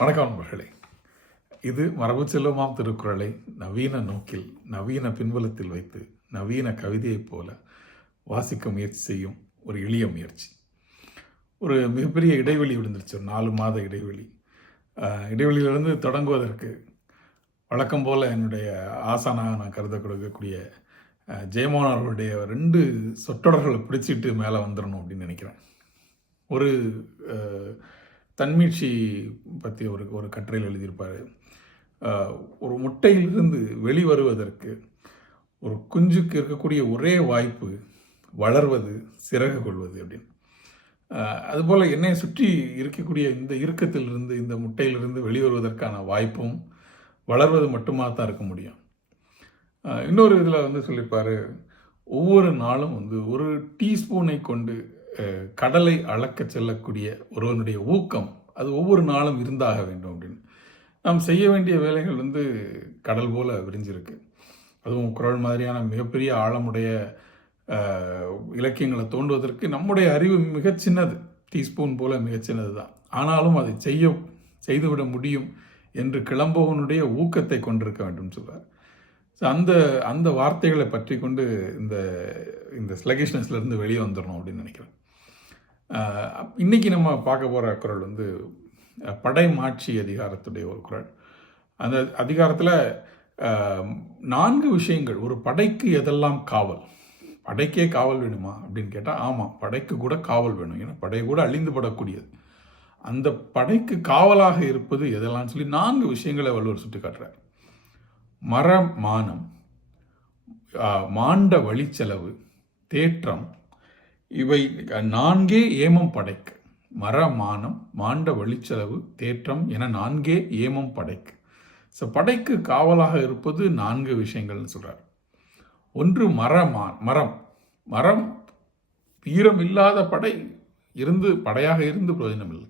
வணக்கம் நண்பர்களே. இது மரபு செல்வமாம் திருக்குறளை நவீன நோக்கில் நவீன பின்புலத்தில் வைத்து நவீன கவிதையைப் போல வாசிக்க முயற்சி செய்யும் ஒரு எளிய முயற்சி. ஒரு மிகப்பெரிய இடைவெளி விழுந்துருச்சு ஒரு நாலு மாத இடைவெளி. இடைவெளியிலிருந்து தொடங்குவதற்கு வழக்கம் போல் என்னுடைய ஆசானாக நான் கருத கொடுக்கக்கூடிய ஜெயமோகன் அவர்களுடைய ரெண்டு சொற்றொடர்களை பிடிச்சிட்டு மேலே வந்துடணும் அப்படின்னு நினைக்கிறேன். ஒரு தன்மீட்சி பற்றி ஒரு ஒரு கட்டுரையில் எழுதியிருப்பார். ஒரு முட்டையிலிருந்து வெளிவருவதற்கு ஒரு குஞ்சுக்கு இருக்கக்கூடிய ஒரே வாய்ப்பு வளர்வது சிறகு கொள்வது அப்படின்னு. அதுபோல் என்னை சுற்றி இருக்கக்கூடிய இந்த இறுக்கத்திலிருந்து இந்த முட்டையிலிருந்து வெளிவருவதற்கான வாய்ப்பும் வளர்வது மட்டுமா தான் இருக்க முடியும். இன்னொரு இதில் வந்து சொல்லியிருப்பார் ஒவ்வொரு நாளும் வந்து ஒரு டீஸ்பூனை கொண்டு கடலை அளக்க செல்லக்கூடிய ஒருவனுடைய ஊக்கம் அது ஒவ்வொரு நாளும் இருந்தாக வேண்டும் அப்படின்னு. நாம் செய்ய வேண்டிய வேலைகள் வந்து கடல் போல விரிஞ்சிருக்கு. அதுவும் குரல் மாதிரியான மிகப்பெரிய ஆழமுடைய இலக்கியங்களை தோண்டுவதற்கு நம்முடைய அறிவு மிகச் சின்னது. டீஸ்பூன் போல் மிகச் சின்னது தான். ஆனாலும் அதை செய்ய செய்துவிட முடியும் என்று கிளம்பவனுடைய ஊக்கத்தை கொண்டிருக்க வேண்டும் சொல்வார் ஸோ அந்த அந்த வார்த்தைகளை பற்றி கொண்டு இந்த இந்த ஸ்லகிஷ்னஸ்லேருந்து வெளியே வந்துடணும் அப்படின்னு நினைக்கிறேன். இன்றைக்கி இன்னைக்கு நம்ம பார்க்க போகிற குரல் வந்து படைமாட்சி அதிகாரத்துடைய ஒரு குரல். அந்த அதிகாரத்தில் நான்கு விஷயங்கள். ஒரு படைக்கு எதெல்லாம் காவல்? படைக்கே காவல் வேணுமா? அப்படின்னு கேட்டால் ஆமாம் படைக்கு கூட காவல் வேணும். ஏன்னா படை கூட அழிந்து படக்கூடியது அந்த படைக்கு காவலாக இருப்பது எதெல்லாம் சொல்லி நான்கு விஷயங்களை வள்ளுவர் சுட்டி காட்டுறார் மர மானம் மாண்ட வழிச்செலவு தேற்றம் இவை நான்கே ஏமம் படைக்கு. மர மானம் மாண்ட வழிச்செலவு தேற்றம் என நான்கே ஏமம் படைக்கு. ஸோ படைக்கு காவலாக இருப்பது நான்கு விஷயங்கள்னு சொல்கிறார் ஒன்று மரமா மரம். மரம் வீரம் இல்லாத படை இருந்து படையாக இருந்து பிரயோஜனம் இல்லை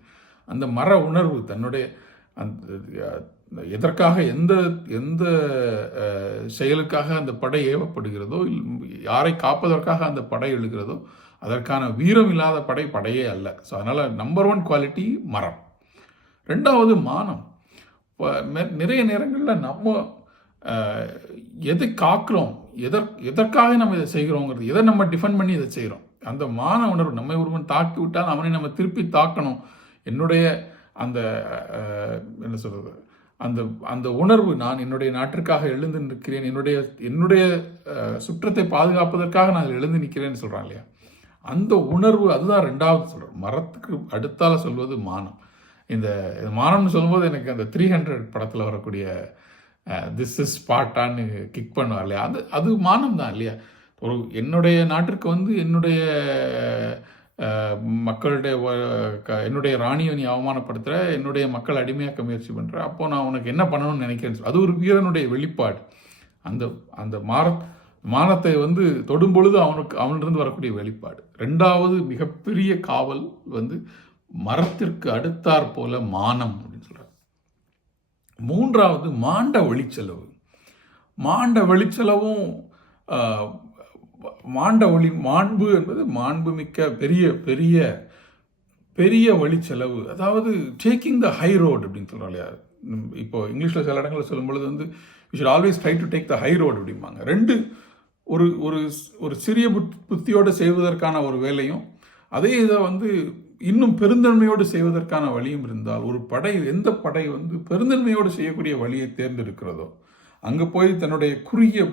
அந்த மர உணர்வு தன்னுடைய அந்த எதற்காக எந்த எந்த செயலுக்காக அந்த படை ஏவப்படுகிறதோ யாரை காப்பதற்காக அந்த படை எழுகிறதோ அதற்கான வீரம் இல்லாத படை படையே அல்ல. ஸோ அதனால் நம்பர் ஒன் குவாலிட்டி மரம். ரெண்டாவது மானம். இப்போ நிறைய நேரங்களில் நம்ம எதை காக்கிறோம் எதற் எதற்காக நம்ம இதை செய்கிறோங்கிறது எதை நம்ம டிஃபெண்ட் பண்ணி இதை செய்கிறோம். அந்த மான உணர்வு நம்மை ஒருவன் தாக்கி விட்டால் அவனை நம்ம திருப்பி தாக்கணும். என்னுடைய அந்த என்ன சொல்கிறது அந்த அந்த உணர்வு நான் என்னுடைய நாட்டிற்காக எழுந்து நிற்கிறேன். என்னுடைய என்னுடைய சுற்றத்தை பாதுகாப்பதற்காக நான் எழுந்து நிற்கிறேன்னு சொல்கிறான் இல்லையா? அந்த உணர்வு அதுதான் ரெண்டாவது சொல்கிறேன் மரத்துக்கு அடுத்தால் சொல்வது மானம். இந்த மானம்னு சொல்லும்போது எனக்கு அந்த த்ரீ ஹண்ட்ரட் படத்தில் வரக்கூடிய திஸ் இஸ் ஸ்பாட்டான்னு கிக் பண்ணுவார் இல்லையா? அது அது மானம் தான் இல்லையா? ஒரு என்னுடைய நாட்டிற்கு வந்து என்னுடைய மக்களுடைய என்னுடைய ராணியை நீ அவமானப்படுத்துகிற என்னுடைய மக்கள் அடிமையாக்க முயற்சி பண்ணுற அப்போது நான் உனக்கு என்ன பண்ணணும்னு நினைக்கிறேன் அது ஒரு வீரனுடைய வெளிப்பாடு. அந்த அந்த மார மானத்தை வந்து தொடும் பொழுது அவனுக்கு அவனிலிருந்து வரக்கூடிய வெளிப்பாடு. ரெண்டாவது மிகப்பெரிய காவல் வந்து மரத்திற்கு அடுத்தாற் போல மானம் அப்படின்னு சொல்கிறார் மூன்றாவது மாண்ட வழிச்செலவு மாண்ட வழிச்செலவும் ஆஹ், மாண்ட ஒளி மாண்பு என்பது மாண்புமிக்க பெரிய பெரிய பெரிய வழிச்செலவு அதாவது டேக்கிங் த ஹை ரோடு அப்படின்னு சொல்கிறோம் இல்லையா? இப்போ இங்கிலீஷில் சில இடங்களில் சொல்லும் பொழுது வந்து you should always try to take the high road அப்படிம்பாங்க. ரெண்டு ஒரு ஒரு ஒரு சிறிய புத்- புத்தியோடு செய்வதற்கான ஒரு வேலையும் அதே இதை வந்து இன்னும் பெருந்தன்மையோடு செய்வதற்கான வழியும் இருந்தால் ஒரு படை எந்த படை வந்து பெருந்தன்மையோடு செய்யக்கூடிய வழியை தேர்ந்தெடுக்கிறதோ அங்கே போய் தன்னுடைய குறுகிய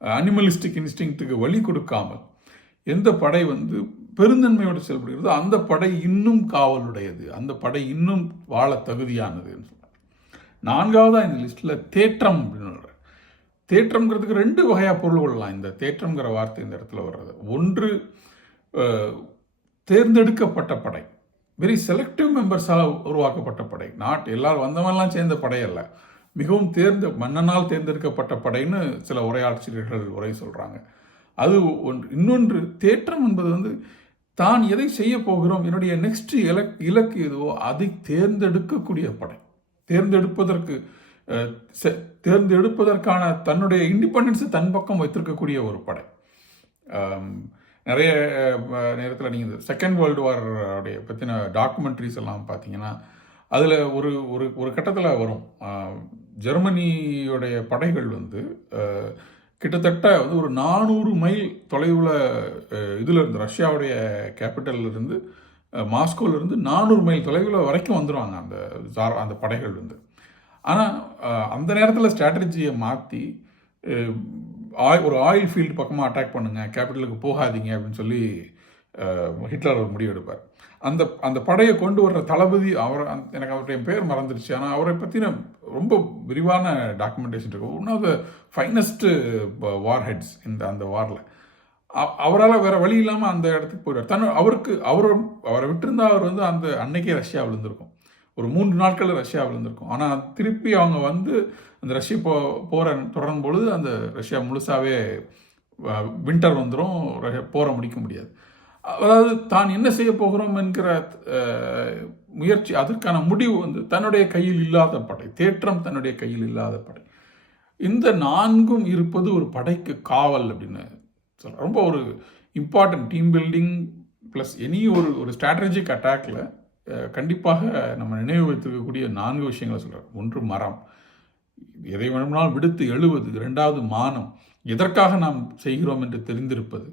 அனிமலிஸ்டிக் இன்ஸ்டிங்க்ட்டுக்கு வழி கொடுக்காமல் எந்த படை வந்து பெருந்தன்மையோடு செயல்படுகிறதோ அந்த படை இன்னும் காவலுடையது அந்த படை இன்னும் வாழ தகுதியானதுன்னு சொல்கிறேன் நான்காவதாக இந்த லிஸ்ட்டில் தேற்றம் அப்படின்னு சொல்கிறேன் தேற்றம்ங்கிறதுக்கு ரெண்டு வகையாக பொருள் கொள்ளலாம். இந்த தேற்றம்ங்கிற வார்த்தை இந்த இடத்துல வர்றது. ஒன்று தேர்ந்தெடுக்கப்பட்ட படை. வெரி செலக்டிவ் மெம்பர்ஸால் உருவாக்கப்பட்ட படை. நாட் எல்லாரும் வந்தவன்லாம் சேர்ந்த படை அல்ல. மிகவும் தேர்ந்த மன்னனால் தேர்ந்தெடுக்கப்பட்ட படைன்னு சில உரையாட்சியர்கள் உரை சொல்கிறாங்க அது ஒன்று இன்னொன்று தேற்றம் என்பது வந்து தான் எதை செய்ய போகிறோம் என்னுடைய நெக்ஸ்ட் இலக் இலக்கு எதுவோ அதை தேர்ந்தெடுக்கக்கூடிய படை. தேர்ந்தெடுப்பதற்கு தேர்ந்தெடுப்பதற்கான தன்னுடைய இண்டிபெண்டன்ஸை தன் பக்கம் வைத்திருக்கக்கூடிய ஒரு படை. நிறைய நேரத்தில் நீங்கள் இந்த செகண்ட் வேர்ல்டு வார் உடைய பற்றின டாக்குமெண்ட்ரிஸ் எல்லாம் பார்த்தீங்கன்னா அதில் ஒரு ஒரு ஒரு கட்டத்தில் வரும். ஜெர்மனியுடைய படைகள் வந்து கிட்டத்தட்ட வந்து ஒரு நானூறு மைல் தொலைவில் இதில் இருந்து ரஷ்யாவுடைய கேபிட்டல்ல மாஸ்கோலேருந்து நானூறு மைல் தொலைவில் வரைக்கும் வந்துடுவாங்க அந்த அந்த படைகள் வந்து. ஆனால் அந்த நேரத்தில் ஸ்ட்ராட்டஜியை மாற்றி ஆய் ஒரு ஆயில் ஃபீல்டு பக்கமாக அட்டாக் பண்ணுங்கள் கேபிட்டலுக்கு போகாதீங்க அப்படின்னு சொல்லி ஹிட்லர் ஒரு முடிவு எடுப்பார். அந்த அந்த படையை கொண்டு வர்ற தளபதி அவர் எனக்கு அவருடைய பேர் மறந்துடுச்சு. ஆனால் அவரை பற்றின ரொம்ப விரிவான டாக்குமெண்டேஷன் இருக்கு. One of the finest warheads இந்த அந்த வாரில் அவரால் வேறு வழி இல்லாமல் அந்த இடத்துக்கு போயிடுவார். தன் அவருக்கு அவர் அவரை விட்டிருந்தா அவர் வந்து அந்த அன்னைக்கே ரஷ்யா விழுந்திருக்கும் ஒரு மூன்று நாட்கள் ரஷ்யாவில் இருந்திருக்கும் ஆனால் திருப்பி அவங்க வந்து அந்த ரஷ்யா போ போகிற தொடரும் பொழுது அந்த ரஷ்யா முழுசாவே வின்டர் வந்துடும் போரை முடிக்க முடியாது. அதாவது தான் என்ன செய்ய போகிறோம் என்கிற முயற்சி அதற்கான முடிவு வந்து தன்னுடைய கையில் இல்லாத படை தேற்றம் தன்னுடைய கையில் இல்லாத படை. இந்த நான்கும் இருப்பது ஒரு படைக்கு காவல் அப்படின்னு சொல்கிறேன் ரொம்ப ஒரு important team building plus any ஒரு ஒரு ஸ்ட்ராட்டஜிக் அட்டாக்ல கண்டிப்பாக நம்ம நினைவு வைத்திருக்கக்கூடிய நான்கு விஷயங்களை சொல்கிறேன் ஒன்று மரம். எதை வேணும்னாலும் விடுத்து எழுவது. இரண்டாவது மானம். எதற்காக நாம் செய்கிறோம் என்று தெரிந்திருப்பது.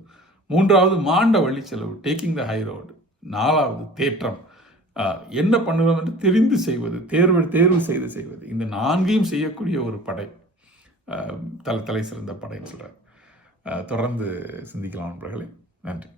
மூன்றாவது மாண்ட வழி செலவு டேக்கிங் த ஹை ரோடு நாலாவது தேற்றம். என்ன பண்ணுறோம் என்று தெரிந்து செய்வது தேர்வு தேர்வு செய்து செய்வது. இந்த நான்கையும் செய்யக்கூடிய ஒரு படை. தலை தலை சிறந்த படைன்னு சொல்கிறார் தொடர்ந்து சிந்திக்கலாம் நண்பர்களே. நன்றி.